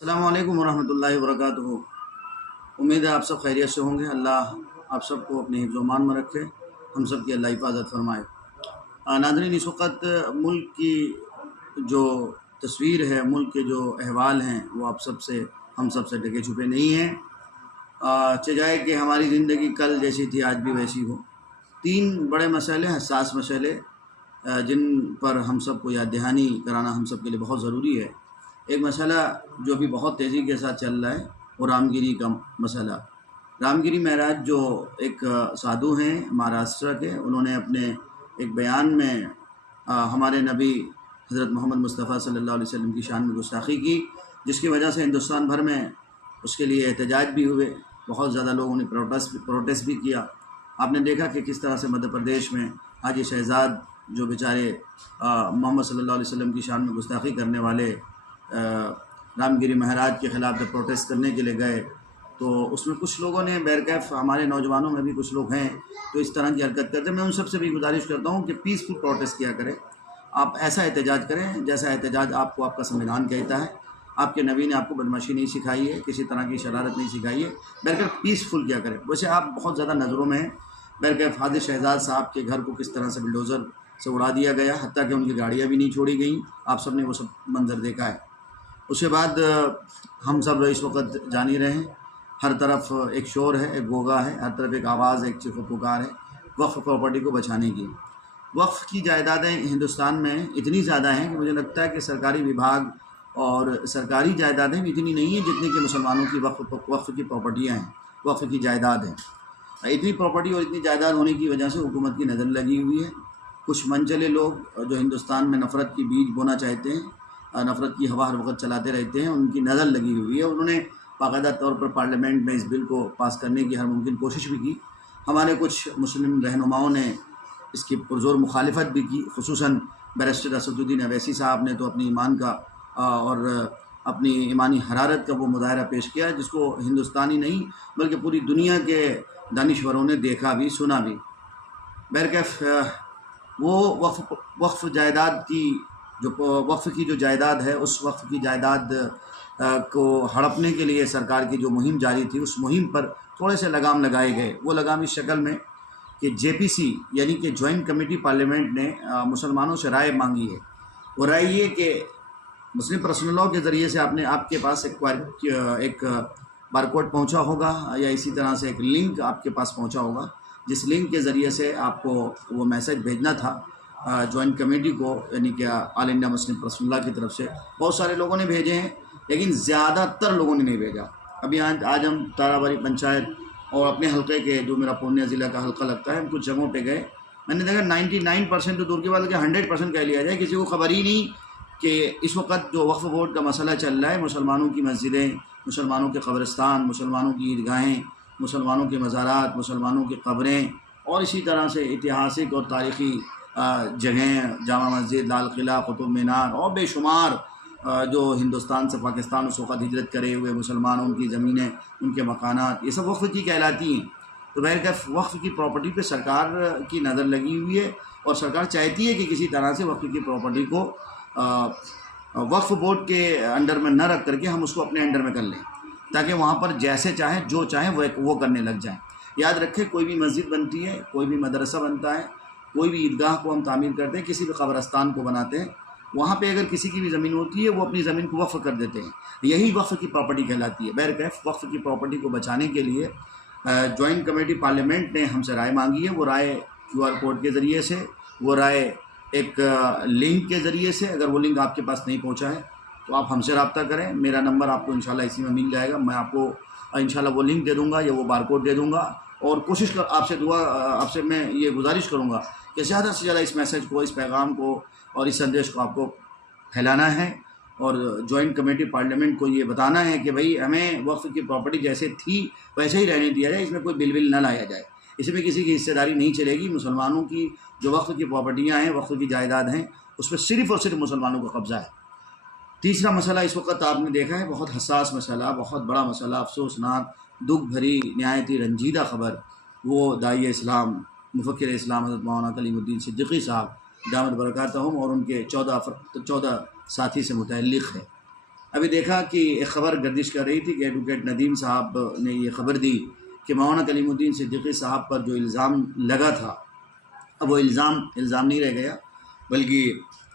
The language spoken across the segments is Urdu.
السلام علیکم ورحمۃ اللہ وبرکاتہ۔ امید ہے آپ سب خیریت سے ہوں گے۔ اللہ آپ سب کو اپنے حفظ و امان میں رکھے، ہم سب کی اللہ حفاظت فرمائے۔ ناظرین، اس وقت ملک کی جو تصویر ہے، ملک کے جو احوال ہیں، وہ ہم سب سے ڈھکے چھپے نہیں ہیں۔ چاہے کہ ہماری زندگی کل جیسی تھی آج بھی ویسی ہو۔ 3 بڑے مسئلے، حساس مسئلے، جن پر ہم سب کو یاد دہانی کرانا ہم سب کے لیے بہت ضروری ہے۔ ایک مسئلہ جو بھی بہت تیزی کے ساتھ چل رہا ہے، وہ رام گیری کا مسئلہ۔ رام گیری مہاراج جو ایک سادھو ہیں مہاراشٹر کے، انہوں نے اپنے ایک بیان میں ہمارے نبی حضرت محمد مصطفیٰ صلی اللہ علیہ وسلم کی شان میں گستاخی کی، جس کی وجہ سے ہندوستان بھر میں اس کے لیے احتجاج بھی ہوئے، بہت زیادہ لوگوں نے پروٹیسٹ بھی کیا۔ آپ نے دیکھا کہ کس طرح سے مدھیہ پردیش میں حاجی شہزاد جو بیچارے محمد صلی اللہ علیہ وسلم کی شان میں گستاخی کرنے والے رام گیری مہاراج کے خلاف جب پروٹیسٹ کرنے کے لیے گئے، تو اس میں کچھ لوگوں نے بیرکیف، ہمارے نوجوانوں میں بھی کچھ لوگ ہیں تو اس طرح کی حرکت کرتے ہیں۔ میں ان سب سے بھی گزارش کرتا ہوں کہ پیسفل پروٹیسٹ کیا کریں، آپ ایسا احتجاج کریں جیسا احتجاج آپ کو آپ کا سنویدھان کہتا ہے۔ آپ کے نبی نے آپ کو بدمعاشی نہیں سکھائی ہے، کسی طرح کی شرارت نہیں سکھائی ہے، بیرکیف پیسفل کیا کریں۔ ویسے آپ بہت زیادہ نظروں میں ہیں، بیرکیف حاجی شہزاد صاحب کے گھر کو کس طرح سے بلڈوزر سے اڑا دیا گیا، حتیٰ کہ ان کی گاڑیاں بھی نہیں چھوڑی گئیں، آپ سب نے وہ سب منظر دیکھا ہے۔ اس کے بعد ہم سب اس وقت جان ہی رہے ہیں، ہر طرف ایک شور ہے، ایک گوگا ہے، ہر طرف ایک آواز، ایک چیخ و پکار ہے وقف پراپرٹی کو بچانے کی۔ وقف کی جائیدادیں ہندوستان میں اتنی زیادہ ہیں کہ مجھے لگتا ہے کہ سرکاری وبھاگ اور سرکاری جائیدادیں بھی اتنی نہیں ہیں جتنی کہ مسلمانوں کی وقف کی پراپرٹیاں ہیں، وقف کی جائیداد ہیں۔ اتنی پراپرٹی اور اتنی جائیداد ہونے کی وجہ سے حکومت کی نظر لگی ہوئی ہے۔ کچھ منچلے لوگ جو ہندوستان میں نفرت کی بیج بونا چاہتے ہیں، نفرت کی ہوا ہر وقت چلاتے رہتے ہیں، ان کی نظر لگی ہوئی ہے۔ انہوں نے باقاعدہ طور پر پارلیمنٹ میں اس بل کو پاس کرنے کی ہر ممکن کوشش بھی کی۔ ہمارے کچھ مسلم رہنماؤں نے اس کی پرزور مخالفت بھی کی، خصوصاً بیرسٹر اسد الدین اویسی صاحب نے تو اپنی ایمان کا اور اپنی ایمانی حرارت کا وہ مظاہرہ پیش کیا جس کو ہندوستانی نہیں بلکہ پوری دنیا کے دانشوروں نے دیکھا بھی، سنا بھی۔ بیرکیف وہ وقف جائیداد کی وقف کی جو جائیداد ہے، اس وقف کی جائیداد کو ہڑپنے کے لیے سرکار کی جو مہم جاری تھی، اس مہم پر تھوڑے سے لگام لگائے گئے۔ وہ لگام اس شکل میں کہ JPC یعنی کہ جوائنٹ کمیٹی پارلیمنٹ نے مسلمانوں سے رائے مانگی ہے۔ وہ رائے یہ کہ مسلم پرسنل لاء کے ذریعے سے آپ کے پاس ایک بارکوڈ پہنچا ہوگا، یا اسی طرح سے ایک لنک آپ کے پاس پہنچا ہوگا، جس لنک کے ذریعے سے آپ کو وہ میسج بھیجنا تھا جوائنٹ کمیٹی کو، یعنی کہ آل انڈیا مسلم پرسنل لاء کی طرف سے۔ بہت سارے لوگوں نے بھیجے ہیں لیکن زیادہ تر لوگوں نے نہیں بھیجا۔ ابھی آج ہم تارا باری پنچایت اور اپنے حلقے کے جو میرا پورنیہ ضلع کا حلقہ لگتا ہے، ہم کچھ جگہوں پہ گئے، میں نے دیکھا 99% تو دور کی بات کہ 100% کہہ لیا جائے، کسی کو خبر ہی نہیں کہ اس وقت جو وقف بورڈ کا مسئلہ چل رہا ہے، مسلمانوں کی مسجدیں، مسلمانوں کے قبرستان، مسلمانوں کی عیدگاہیں، مسلمانوں کے مزارات، مسلمانوں کی قبریں، اور اسی طرح سے اتہاسک اور تاریخی جگہیں، جامع مسجد، لال قلعہ، قطب مینار، اور بے شمار جو ہندوستان سے پاکستان اس وقت ہجرت کرے ہوئے مسلمان، ان کی زمینیں، ان کے مکانات، یہ سب وقف کی کہلاتی ہیں۔ تو بیرکیف وقف کی پراپرٹی پہ سرکار کی نظر لگی ہوئی ہے، اور سرکار چاہتی ہے کہ کسی طرح سے وقف کی پراپرٹی کو وقف بورڈ کے انڈر میں نہ رکھ کر کے ہم اس کو اپنے انڈر میں کر لیں، تاکہ وہاں پر جیسے چاہیں جو چاہیں وہ کرنے لگ جائیں۔ یاد رکھیں، کوئی بھی مسجد بنتی ہے، کوئی بھی مدرسہ بنتا ہے، کوئی بھی عیدگاہ کو ہم تعمیر کرتے ہیں، کسی بھی قبرستان کو بناتے ہیں، وہاں پہ اگر کسی کی بھی زمین ہوتی ہے، وہ اپنی زمین کو وقف کر دیتے ہیں، یہی وقف کی پراپرٹی کہلاتی ہے۔ بیرکیف وقف کی پراپرٹی کو بچانے کے لیے جوائنٹ کمیٹی پارلیمنٹ نے ہم سے رائے مانگی ہے۔ وہ رائے QR کوڈ کے ذریعے سے، وہ رائے ایک لنک کے ذریعے سے، اگر وہ لنک آپ کے پاس نہیں پہنچا ہے تو آپ ہم سے رابطہ کریں، میرا نمبر آپ کو انشاءاللہ اسی میں مل جائے گا، میں آپ کو انشاءاللہ وہ لنک دے دوں گا یا وہ بارکوڈ دے دوں گا، اور کوشش آپ سے میں یہ گزارش کروں گا کہ زیادہ سے زیادہ اس میسج کو، اس پیغام کو اور اس سندیش کو آپ کو پھیلانا ہے، اور جوائنٹ کمیٹی پارلیمنٹ کو یہ بتانا ہے کہ بھئی ہمیں وقف کی پراپرٹی جیسے تھی ویسے ہی رہنے دیا جائے، اس میں کوئی بل نہ لایا جائے، اس میں کسی کی حصہ داری نہیں چلے گی۔ مسلمانوں کی جو وقف کی پراپرٹیاں ہیں، وقف کی جائیداد ہیں، اس پہ صرف اور صرف مسلمانوں کا قبضہ ہے۔ تیسرا مسئلہ اس وقت آپ نے دیکھا ہے، بہت حساس مسئلہ، بہت بڑا مسئلہ، افسوسناک، دکھ بھری، نہایت ہی رنجیدہ خبر، وہ داعی اسلام، مفکر اسلام حضرت مولانا کلیم الدین صدیقی صاحب دامت برکاتہم اور ان کے 14 ساتھی سے متعلق ہے۔ ابھی دیکھا کہ ایک خبر گردش کر رہی تھی کہ ایڈوکیٹ ندیم صاحب نے یہ خبر دی کہ مولانا کلیم الدین صدیقی صاحب پر جو الزام لگا تھا، اب وہ الزام نہیں رہ گیا، بلکہ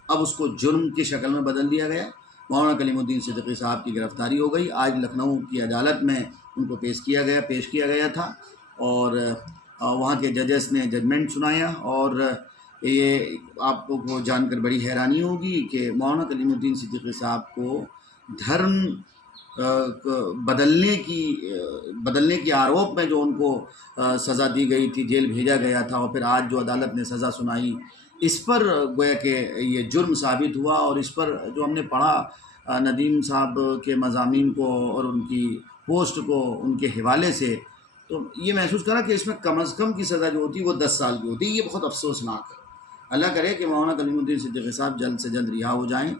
اب اس کو جرم کی شکل میں بدل دیا گیا۔ مولانا کلیم الدین صدیقی صاحب کی گرفتاری ہو گئی۔ آج لکھنؤ کی عدالت میں ان کو پیش کیا گیا تھا، اور وہاں کے ججز نے ججمنٹ سنایا۔ اور یہ آپ کو جان کر بڑی حیرانی ہوگی کہ مولانا کلیم الدین صدیقی صاحب کو دھرم بدلنے کی آروپ میں جو ان کو سزا دی گئی تھی، جیل بھیجا گیا تھا، اور پھر آج جو عدالت نے سزا سنائی، اس پر گویا کہ یہ جرم ثابت ہوا۔ اور اس پر جو ہم نے پڑھا ندیم صاحب کے مضامین کو اور ان کی پوسٹ کو ان کے حوالے سے، تو یہ محسوس کرا کہ اس میں کم از کم کی سزا جو ہوتی ہے وہ 10 سال کی ہوتی ہے۔ یہ بہت افسوسناک ہے۔ اللہ کرے کہ مولانا کلیم الدین صدیقی صاحب جلد سے جلد رہا ہو جائیں،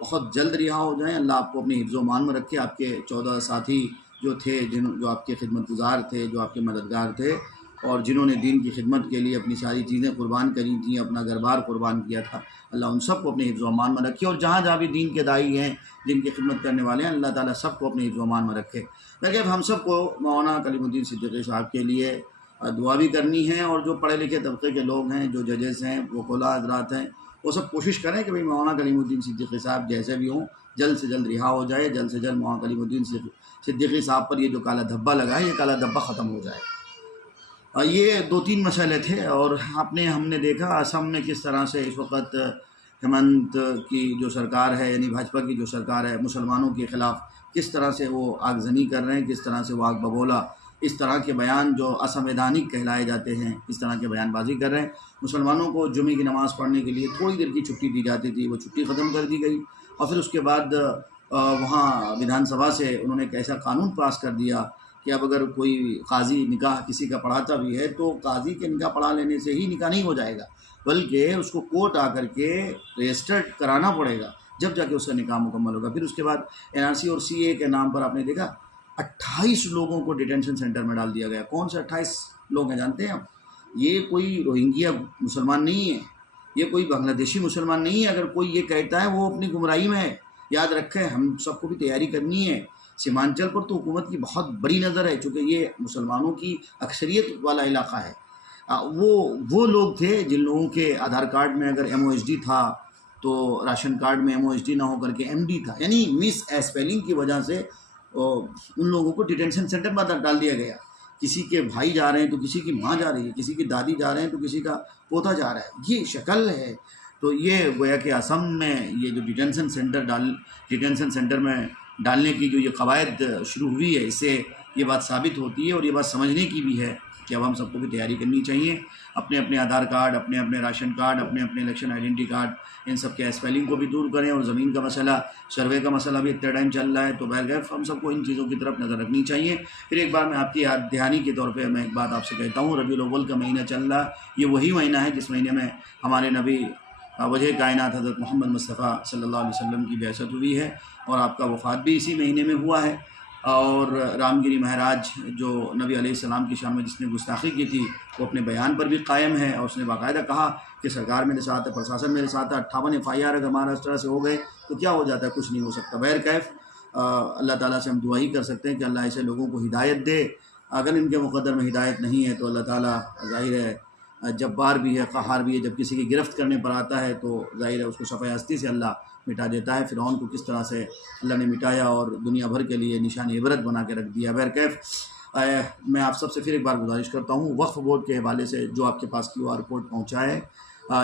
بہت جلد رہا ہو جائیں۔ اللہ آپ کو اپنی حفظ و امان میں رکھے۔ آپ کے 14 ساتھی جو تھے، جو آپ کے خدمت گزار تھے، جو آپ کے مددگار تھے، اور جنہوں نے دین کی خدمت کے لیے اپنی ساری چیزیں قربان کری تھیں، اپنا گھر بار قربان کیا تھا، اللہ ان سب کو اپنے حفظ و امان میں رکھے۔ اور جہاں جہاں بھی دین کے داعی ہیں، دین کی خدمت کرنے والے ہیں، اللہ تعالیٰ سب کو اپنے حفظ و امان میں رکھے۔ لیکن ہم سب کو مولانا کلیم الدین صدیقی صاحب کے لیے دعا بھی کرنی ہے، اور جو پڑھے لکھے طبقے کے لوگ ہیں، جو ججز ہیں، وکلاء حضرات ہیں، وہ سب کوشش کریں کہ مولانا کلیم الدین صدیقی صاحب جیسے بھی ہوں جلد سے جلد رہا ہو جائے، جلد سے جلد مولانا کلیم الدین صدیقی صاحب پر یہ جو کالا دھبا لگا ہے، یہ کالا دھبا ختم ہو جائے۔ یہ 2-3 مسئلے تھے۔ اور ہم نے دیکھا آسام میں کس طرح سے اس وقت ہیمنت کی جو سرکار ہے، یعنی بھاجپا کی جو سرکار ہے، مسلمانوں کے خلاف کس طرح سے وہ آگزنی کر رہے ہیں، کس طرح سے وہ آگ بگولا، اس طرح کے بیان جو اسنویدھانک کہلائے جاتے ہیں، اس طرح کے بیان بازی کر رہے ہیں۔ مسلمانوں کو جمعے کی نماز پڑھنے کے لیے تھوڑی دیر کی چھٹی دی جاتی تھی، وہ چھٹی ختم کر دی گئی، اور پھر اس کے بعد وہاں ودھان سبھا سے انہوں نے ایک ایسا قانون پاس کر دیا کہ اب اگر کوئی قاضی نکاح کسی کا پڑھاتا بھی ہے، تو قاضی کے نکاح پڑھا لینے سے ہی نکاح نہیں ہو جائے گا، بلکہ اس کو کورٹ آ کر کے رجسٹرڈ کرانا پڑے گا، جب جا کے اس کا نکاح مکمل ہوگا۔ پھر اس کے بعد NRC اور CA کے نام پر آپ نے دیکھا 28 لوگوں کو ڈیٹینشن سینٹر میں ڈال دیا گیا۔ کون سے 28 لوگ ہیں جانتے ہیں آپ؟ یہ کوئی روہنگیا مسلمان نہیں ہے، یہ کوئی بنگلہ دیشی مسلمان نہیں ہے۔ اگر کوئی یہ کہتا ہے وہ اپنی گمراہی میں ہے۔ یاد رکھیں، ہم سب کو بھی تیاری کرنی ہے۔ سیمانچل پر تو حکومت کی بہت بڑی نظر ہے، چونکہ یہ مسلمانوں کی اکثریت والا علاقہ ہے۔ وہ لوگ تھے جن لوگوں کے آدھار کارڈ میں اگر MOHD تھا تو راشن کارڈ میں MOHD نہ ہو کر کے MD تھا، یعنی مس اسپیلنگ کی وجہ سے ان لوگوں کو ڈیٹینشن سینٹر میں ڈال دیا گیا۔ کسی کے بھائی جا رہے ہیں تو کسی کی ماں جا رہی ہے، کسی کی دادی جا رہے ہیں تو کسی کا پوتا جا رہا ہے۔ یہ شکل ہے۔ تو یہ گویا کہ آسام میں یہ جو ڈیٹینشن سینٹر میں ڈالنے کی جو یہ قواعد شروع ہوئی ہے، اس سے یہ بات ثابت ہوتی ہے، اور یہ بات سمجھنے کی بھی ہے کہ اب ہم سب کو بھی تیاری کرنی چاہیے۔ اپنے اپنے آدھار کارڈ، اپنے اپنے راشن کارڈ، اپنے اپنے الیکشن آئیڈینٹی کارڈ، ان سب کے اسپیلنگ کو بھی دور کریں۔ اور زمین کا مسئلہ، سروے کا مسئلہ بھی اتنا ٹائم چل رہا ہے، تو بہرکیف ہم سب کو ان چیزوں کی طرف نظر رکھنی چاہیے۔ پھر ایک بار میں آپ کی یاد دہانی کے طور پہ میں ایک بات آپ سے کہتا ہوں، ربیع الاول کا مہینہ چل رہا ہے۔ یہ وہی مہینہ ہے جس مہینے میں ہمارے نبی وجہ کائنات حضرت محمد مصطفیٰ صلی اللہ علیہ وسلم کی بعثت ہوئی ہے، اور آپ کا وفات بھی اسی مہینے میں ہوا ہے۔ اور رام گیری مہاراج جو نبی علیہ السلام کی شان میں جس نے گستاخی کی تھی، وہ اپنے بیان پر بھی قائم ہے، اور اس نے باقاعدہ کہا کہ سرکار میرے ساتھ ہے، پرشاسن میرے ساتھ ہے۔ 58 FIR اگر مہاراشٹر سے ہو گئے تو کیا ہو جاتا ہے؟ کچھ نہیں ہو سکتا۔ بہرکیف اللہ تعالیٰ سے ہم دعا ہی کر سکتے ہیں کہ اللہ ایسے لوگوں کو ہدایت دے۔ اگر ان کے مقدر میں ہدایت نہیں ہے تو اللہ تعالیٰ ظاہر ہے جبار بھی ہے، قہار بھی ہے۔ جب کسی کی گرفت کرنے پر آتا ہے تو ظاہر ہے اس کو صفحہ ہستی سے اللہ مٹا دیتا ہے۔ فرعون کو کس طرح سے اللہ نے مٹایا اور دنیا بھر کے لیے نشان عبرت بنا کے رکھ دیا۔ بہرکیف میں آپ سب سے پھر ایک بار گزارش کرتا ہوں، وقف بورڈ کے حوالے سے جو آپ کے پاس QR کوڈ پہنچا ہے،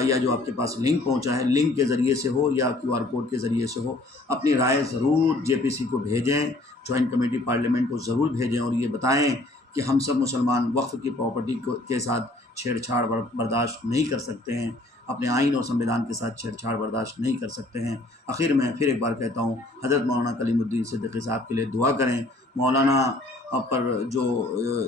یا جو آپ کے پاس لنک پہنچا ہے، لنک کے ذریعے سے ہو یا QR کوڈ کے ذریعے سے ہو، اپنی رائے ضرور JPC کو بھیجیں، جوائنٹ کمیٹی پارلیمنٹ کو ضرور بھیجیں، اور یہ بتائیں کہ ہم سب مسلمان وقف کی پراپرٹی کے ساتھ چھیڑ چھاڑ برداشت نہیں کر سکتے ہیں، اپنے آئین اور سنویدھان کے ساتھ چھیڑ چھاڑ برداشت نہیں کر سکتے ہیں۔ آخر میں پھر ایک بار کہتا ہوں، حضرت مولانا کلیم الدین صدیقی صاحب کے لیے دعا کریں۔ مولانا پر جو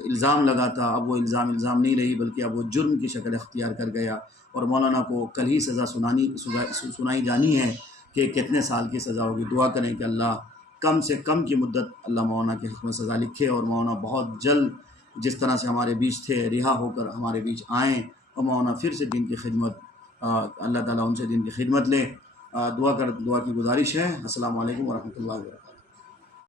الزام لگا تھا، اب وہ الزام نہیں رہی، بلکہ اب وہ جرم کی شکل اختیار کر گیا، اور مولانا کو کل ہی سزا سنائی جانی ہے کہ کتنے سال کی سزا ہوگی۔ دعا کریں کہ اللہ کم سے کم کی مدت اللہ مولانا کے حق میں سزا لکھے، اور مولانا بہت جلد جس طرح سے ہمارے بیچ تھے رہا ہو کر ہمارے بیچ آئیں، اور مولانا پھر سے دین کی خدمت، اللہ تعالیٰ ان سے دین کی خدمت لے۔ دعا کی گزارش ہے۔ السلام علیکم ورحمۃ اللہ وبرکاتہ۔